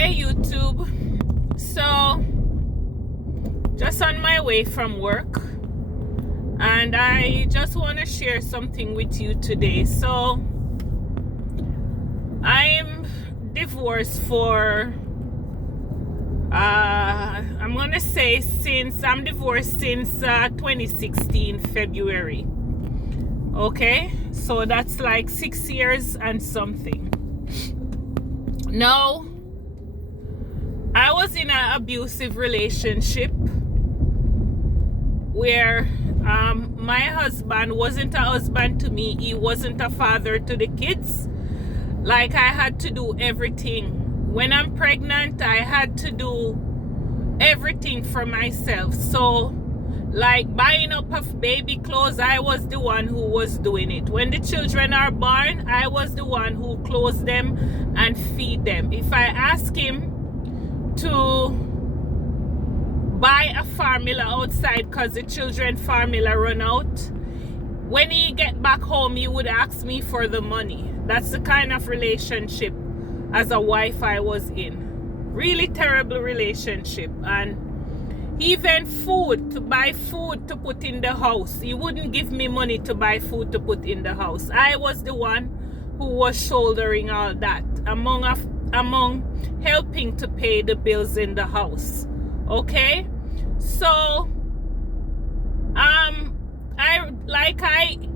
Hey YouTube. So just on my way from work, and I just want to share something with you today. So I'm divorced for I'm gonna say I'm divorced since 2016 February. Okay, so that's like 6 years and something. Now, I was in an abusive relationship where my husband wasn't a husband to me. He wasn't a father to the kids. Like, I had to do everything. When I'm pregnant, I had to do everything for myself. So, like buying up of baby clothes, I was the one who was doing it. When the children are born, I was the one who clothes them and feed them. If I ask him to buy a formula outside because the children formula run out, when he get back home, he would ask me for the money. That's the kind of relationship as a wife I was in. Really terrible relationship. And even food, to buy food to put in the house, he wouldn't give me money to buy food to put in the house. I was the one who was shouldering all that, among helping to pay the bills in the house. Okay, so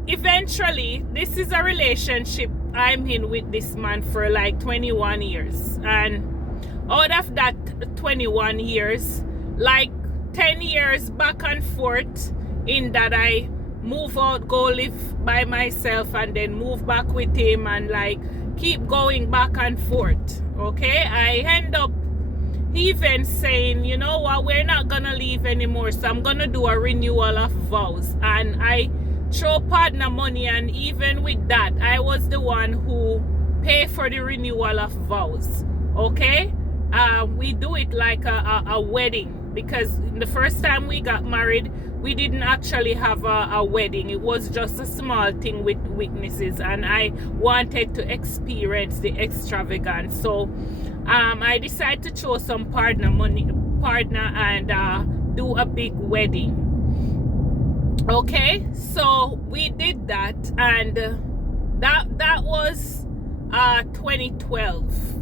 eventually, this is a relationship I'm in with this man for like 21 years, and out of that 21 years, like 10 years back and forth, in that I move out, go live by myself, and then move back with him, and like keep going back and forth. Okay, I end up even saying, you know what, we're not gonna leave anymore, so I'm gonna do a renewal of vows. And I throw partner money, and even with that, I was the one who pay for the renewal of vows. Okay, we do it like a wedding, because the first time we got married, we didn't actually have a wedding. It was just a small thing with witnesses, and I wanted to experience the extravagance. So I decided to throw some partner and do a big wedding. Okay, so we did that, and that was 2012.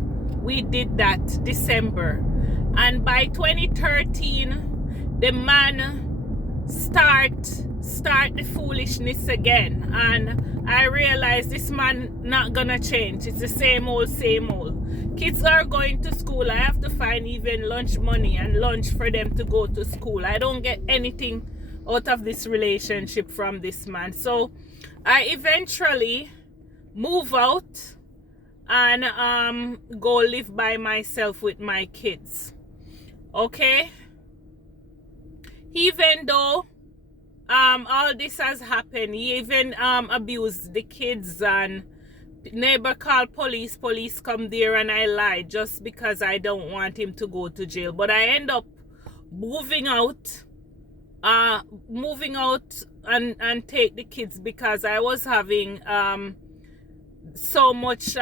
We did that December, and by 2013 the man start the foolishness again, and I realized this man not gonna change. It's the same old. Kids are going to school. I have to find even lunch money and lunch for them to go to school. I don't get anything out of this relationship from this man. So I eventually move out and go live by myself with my kids. Okay, even though all this has happened, he even abused the kids, and neighbor called police come there, and I lied just because I don't want him to go to jail. But I end up moving out and take the kids, because I was having so much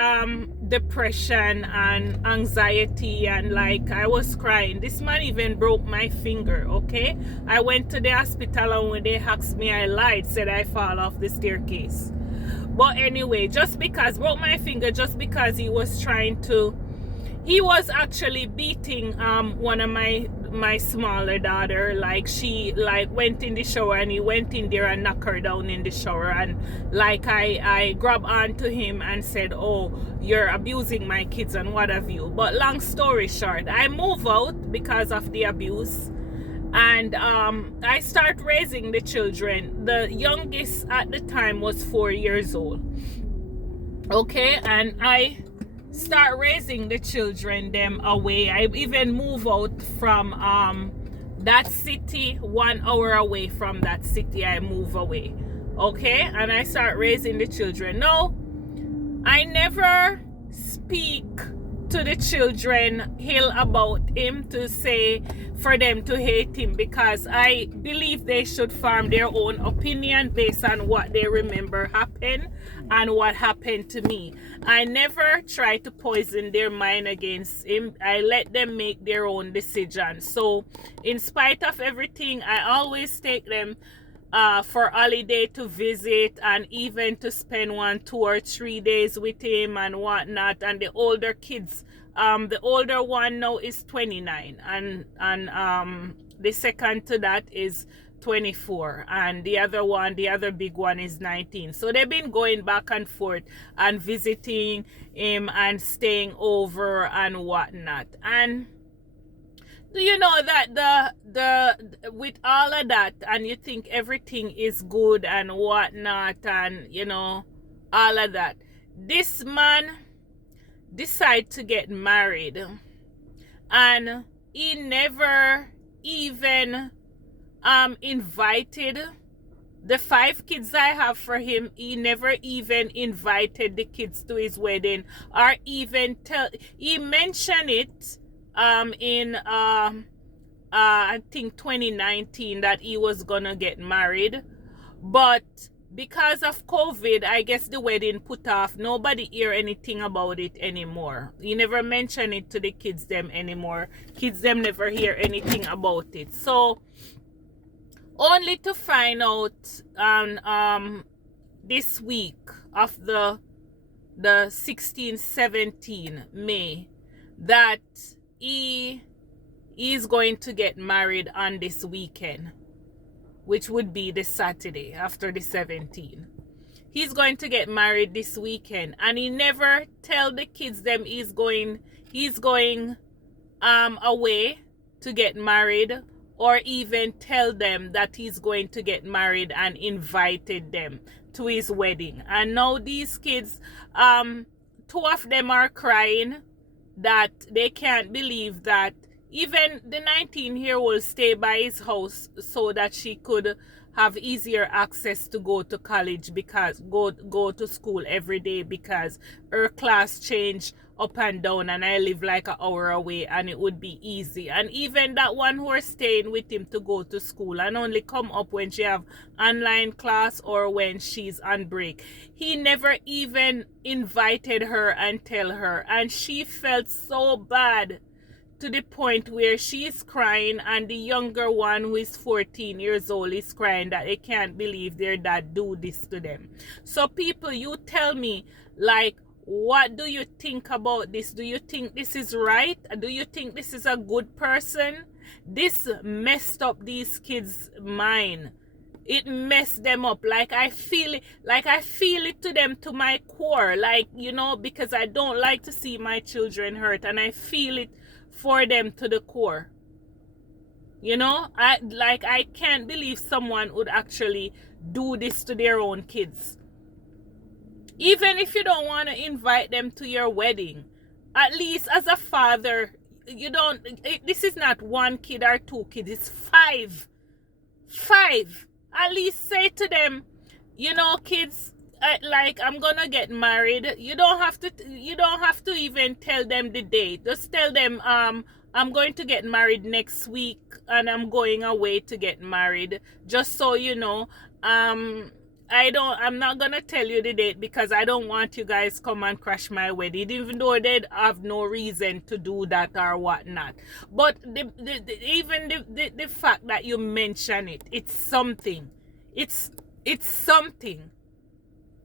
depression and anxiety, and like I was crying. This man even broke my finger. Okay, I went to the hospital, and when they asked me, I lied, said I fall off the staircase. But anyway, just because broke my finger, just because he was actually beating one of my smaller daughter. Like, she like went in the shower, and he went in there and knocked her down in the shower, and like I grabbed onto him and said, oh, you're abusing my kids and what have you. But long story short, I move out because of the abuse, and I start raising the children. The youngest at the time was 4 years old. Okay, and I start raising the children them away. I even move out from that city. 1 hour away from that city, I move away. Okay, and I start raising the children. No, I never speak to the children ill about him, to say for them to hate him, because I believe they should form their own opinion based on what they remember happened and what happened to me. I never try to poison their mind against him. I let them make their own decision. So in spite of everything, I always take them for holiday to visit, and even to spend 1, 2, or 3 days with him and whatnot. And the older kids, the older one now is 29, and the second to that is 24, and the other big one is 19. So they've been going back and forth and visiting him and staying over and whatnot. And do you know that the with all of that, and you think everything is good and whatnot, and you know all of that, this man decided to get married, and he never even invited the 5 kids I have for him. He never even invited the kids to his wedding, or even he mentioned it in I think 2019 that he was gonna get married, but because of COVID, I guess the wedding put off. Nobody hear anything about it anymore. He never mentioned it to the kids them anymore. Kids them never hear anything about it. So only to find out on this week of the 16, 17 May that he is going to get married on this weekend, which would be the Saturday after the 17th. He's going to get married this weekend, and he never tell the kids them he's going away to get married, or even tell them that he's going to get married and invited them to his wedding. And now these kids, 2 of them are crying that they can't believe that even the 19-year-old stay by his house so that she could have easier access to go to college, because go to school every day, because her class changed up and down, and I live like an hour away, and it would be easy. And even that one who are staying with him to go to school and only come up when she have online class or when she's on break, he never even invited her and tell her, and she felt so bad to the point where she's crying, and the younger one, who is 14 years old, is crying that they can't believe their dad do this to them. So people, you tell me, like, what do you think about this? Do you think this is right? Do you think this is a good person? This messed up these kids' mind. It messed them up. Like I feel it to them, to my core. Like, you know, because I don't like to see my children hurt, and I feel it for them to the core. You know, I can't believe someone would actually do this to their own kids. Even if you don't want to invite them to your wedding, at least as a father, you don't, this is not 1 kid or 2 kids, it's 5. At least say to them, you know, kids, like, I'm gonna get married. You don't have to even tell them the date. Just tell them, I'm going to get married next week, and I'm going away to get married. Just so you know, I'm not gonna tell you the date, because I don't want you guys come and crash my wedding, even though they'd have no reason to do that or whatnot. But the fact that you mention it, it's something. It's something.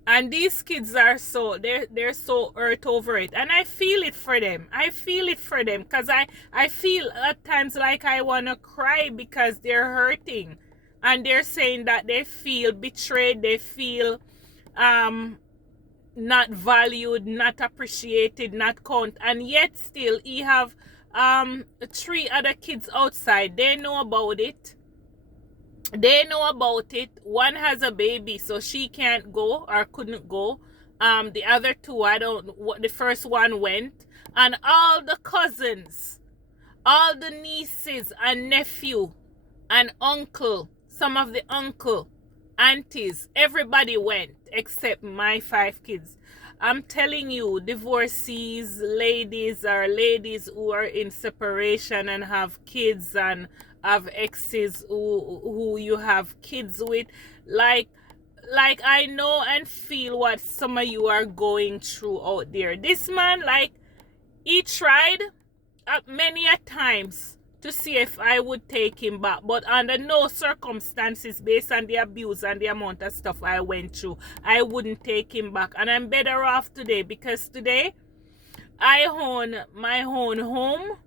And these kids are so, they're so hurt over it. And I feel it for them. Because I feel at times like I want to cry, because they're hurting. And they're saying that they feel betrayed. They feel not valued, not appreciated, not count. And yet still, he have 3 other kids outside. They know about it. One has a baby, so she can't go or couldn't go. The other 2, the first one went. And all the cousins, all the nieces and nephew and uncle, some of the uncle, aunties, everybody went except my 5 kids. I'm telling you, divorcees, ladies, or ladies who are in separation and have kids and have exes who you have kids with, like I know and feel what some of you are going through out there. This man, like, he tried many a times to see if I would take him back, but under no circumstances, based on the abuse and the amount of stuff I went through, I wouldn't take him back. And I'm better off today, because today I own my own home,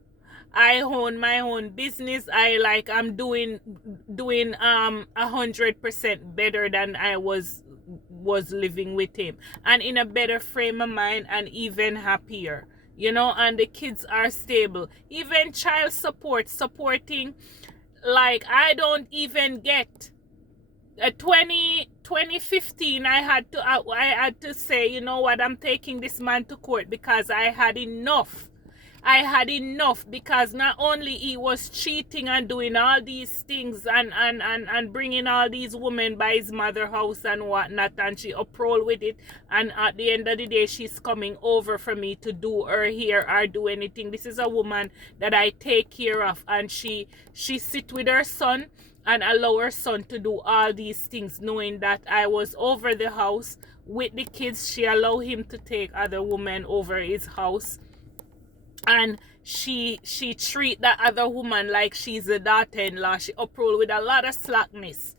I own my own business. I'm doing 100% better than I was living with him, and in a better frame of mind, and even happier, and the kids are stable. Even child supporting, like, I don't even get 2015. I had to say, you know what, I'm taking this man to court, because I had enough, because not only he was cheating and doing all these things and bringing all these women by his mother's house and whatnot, and she uproll with it, and at the end of the day, she's coming over for me to do her hair or do anything. This is a woman that I take care of, and she sit with her son and allow her son to do all these things, knowing that I was over the house with the kids. She allowed him to take other women over his house, and she treat that other woman like she's a daughter-in-law. She uproll with a lot of slackness,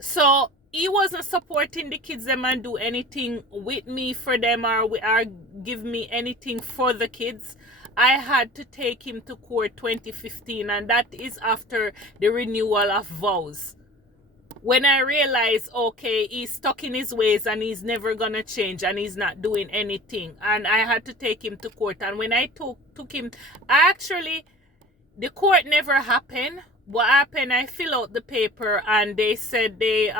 so he wasn't supporting the kids them and do anything with me for them, or give me anything for the kids. I had to take him to court 2015, and that is after the renewal of vows. When I realized, okay, he's stuck in his ways and he's never gonna change and he's not doing anything, and I had to take him to court. And when I took him, the court never happened. What happened, I fill out the paper, and they said they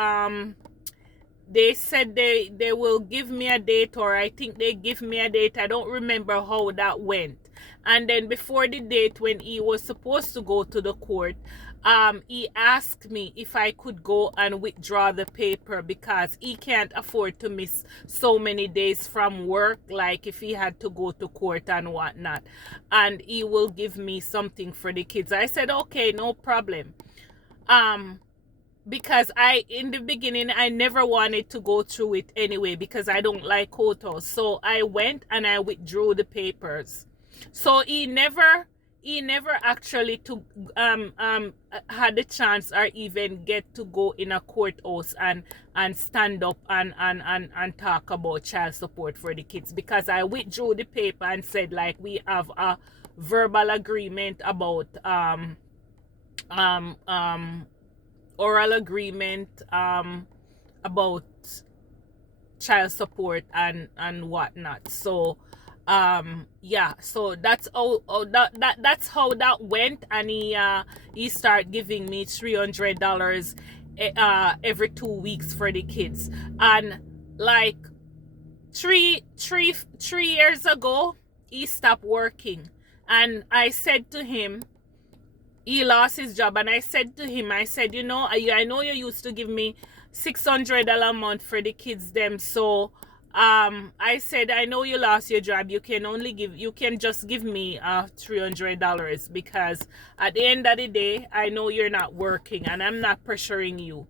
will give me a date, or I think they give me a date. I don't remember how that went. And then before the date when he was supposed to go to the court, he asked me if I could go and withdraw the paper, because he can't afford to miss so many days from work, like if he had to go to court and whatnot, and he will give me something for the kids. I said, okay, no problem. Because in the beginning, I never wanted to go through it anyway, because I don't like courthouse. So I went and I withdrew the papers. So he never actually had the chance or even get to go in a courthouse and stand up and talk about child support for the kids, because I withdrew the paper and said, like, we have a verbal agreement about oral agreement about child support and whatnot. So yeah, so that's that's how that went. And he started giving me $300 every 2 weeks for the kids. And like three years ago, he stopped working, and I said to him, he lost his job, and I said to him, I said, I know you used to give me $600 a month for the kids them, so I said, I know you lost your job, you can just give me $300, because at the end of the day, I know you're not working and I'm not pressuring you.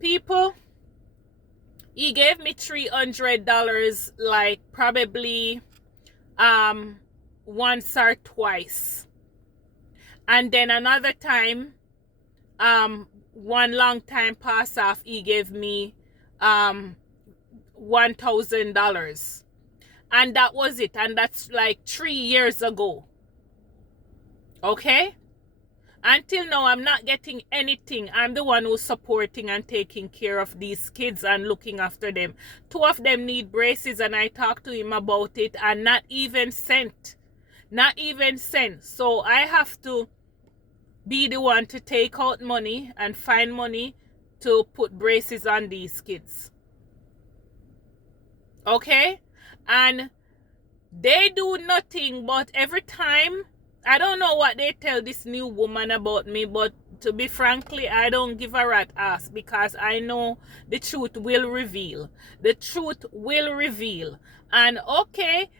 People, he gave me $300 like probably once or twice, and then another time, one long time pass off, he gave me $1,000, and that was it. And that's like 3 years ago. Okay, until now I'm not getting anything. I'm the one who's supporting and taking care of these kids and looking after them. 2 of them need braces, and I talked to him about it, and not even cent. So I have to be the one to take out money and find money to put braces on these kids. Okay, and they do nothing but every time, I don't know what they tell this new woman about me, but To be frankly, I don't give a rat ass because I know the truth will reveal. The truth will reveal. And okay,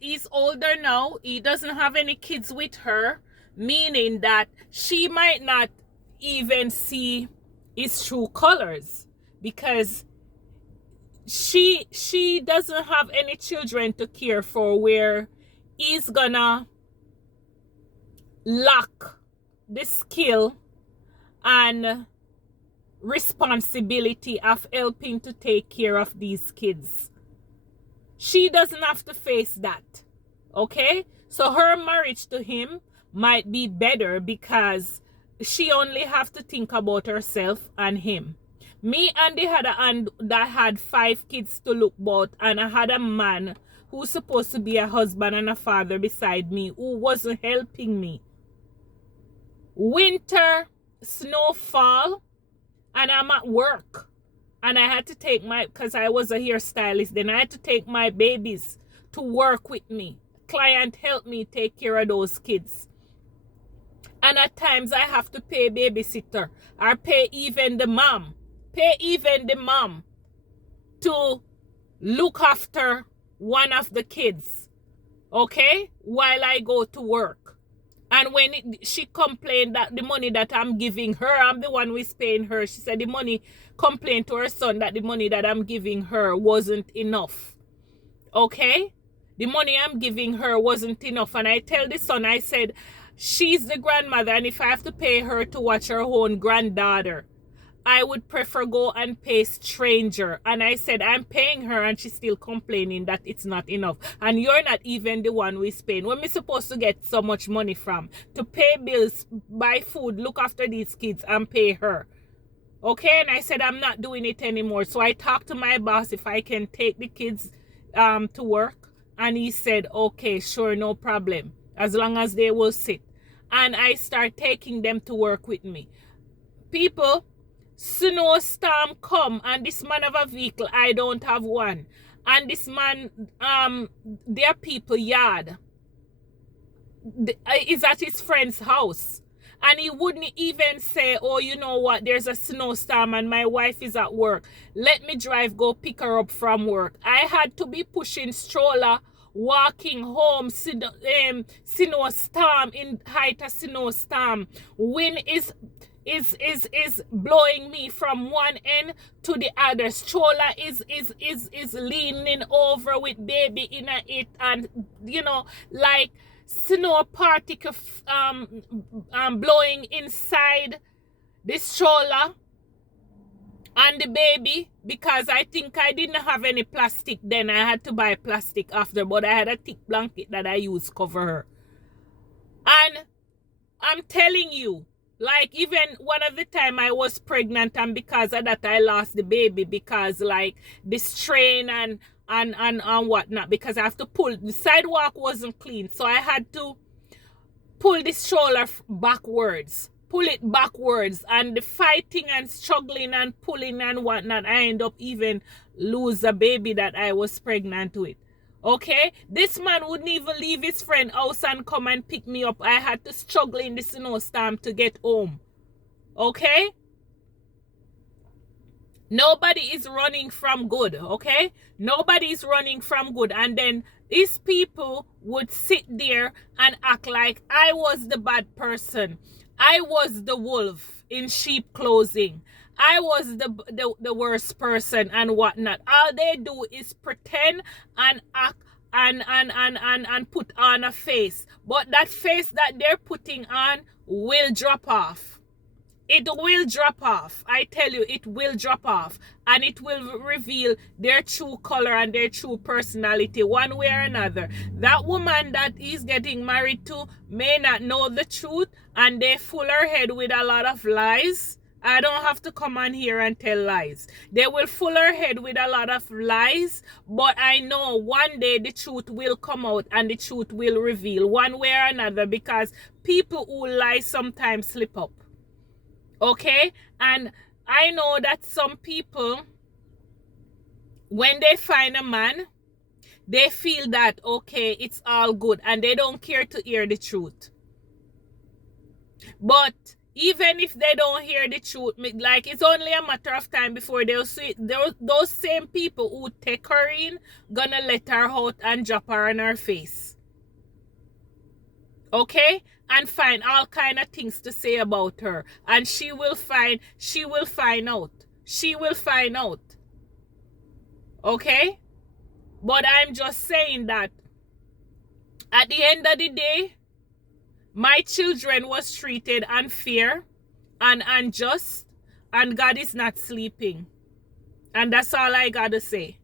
he's older now. He doesn't have any kids with her, meaning that she might not even see his true colors because she doesn't have any children to care for, where he's gonna lack the skill and responsibility of helping to take care of these kids. She doesn't have to face that. Okay? So her marriage to him might be better because she only have to think about herself and him. Me and the other aunt that had 5 kids to look about, and I had a man who's supposed to be a husband and a father beside me who wasn't helping me. Winter, snowfall, and I'm at work. And I had to take because I was a hairstylist, then I had to take my babies to work with me. Client helped me take care of those kids. And at times I have to pay babysitter or pay even the mom to look after one of the kids, okay, while I go to work. And when she complained that the money that I'm giving her, I'm the one who is paying her. She said the money, complained to her son that the money that I'm giving her wasn't enough. Okay? The money I'm giving her wasn't enough. And I tell the son, I said, she's the grandmother, and if I have to pay her to watch her own granddaughter, I would prefer go and pay stranger. And I said, I'm paying her, and she's still complaining that it's not enough. And you're not even the one who is paying. Where me supposed to get so much money from? To pay bills, buy food, look after these kids, and pay her. Okay? And I said, I'm not doing it anymore. So I talked to my boss if I can take the kids to work. And he said, okay, sure, no problem. As long as they will sit. And I start taking them to work with me. People, snowstorm come, and this man have a vehicle, I don't have one. And this man, their people yard is at his friend's house. And he wouldn't even say, oh, you know what, there's a snowstorm and my wife is at work. Let me drive, go pick her up from work. I had to be pushing stroller, walking home, snowstorm, in height of snowstorm. Wind is blowing me from one end to the other. Stroller is leaning over with baby in it, and you know, like snow particle blowing inside the stroller and the baby, because I think I didn't have any plastic then. I had to buy plastic after, but I had a thick blanket that I used cover her. And I'm telling you, like, even one of the time I was pregnant, and because of that I lost the baby, because like the strain and whatnot, because I have to pull, the sidewalk wasn't clean, so I had to pull the stroller backwards, and the fighting and struggling and pulling and whatnot, I end up even lose a baby that I was pregnant with. Okay, this man wouldn't even leave his friend house and come and pick me up. I had to struggle in the snowstorm to get home. Okay, nobody is running from good. Okay, nobody is running from good. And then these people would sit there and act like I was the bad person. I was the wolf in sheep clothing. I was the worst person and whatnot. All they do is pretend and act and put on a face. But that face that they're putting on will drop off. It will drop off. I tell you, it will drop off. And it will reveal their true color and their true personality one way or another. That woman that he's getting married to may not know the truth, and they fool her head with a lot of lies. I don't have to come on here and tell lies. They will fool her head with a lot of lies, but I know one day the truth will come out and the truth will reveal one way or another, because people who lie sometimes slip up. Okay? And I know that some people, when they find a man, they feel that, okay, it's all good, and they don't care to hear the truth. But Even if they don't hear the truth, like it's only a matter of time before they'll see those same people who take her in gonna let her out and drop her on her face. Okay? And find all kind of things to say about her. And she will find out. She will find out. Okay? But I'm just saying that at the end of the day, my children was treated unfair and unjust, and God is not sleeping. And that's all I gotta say.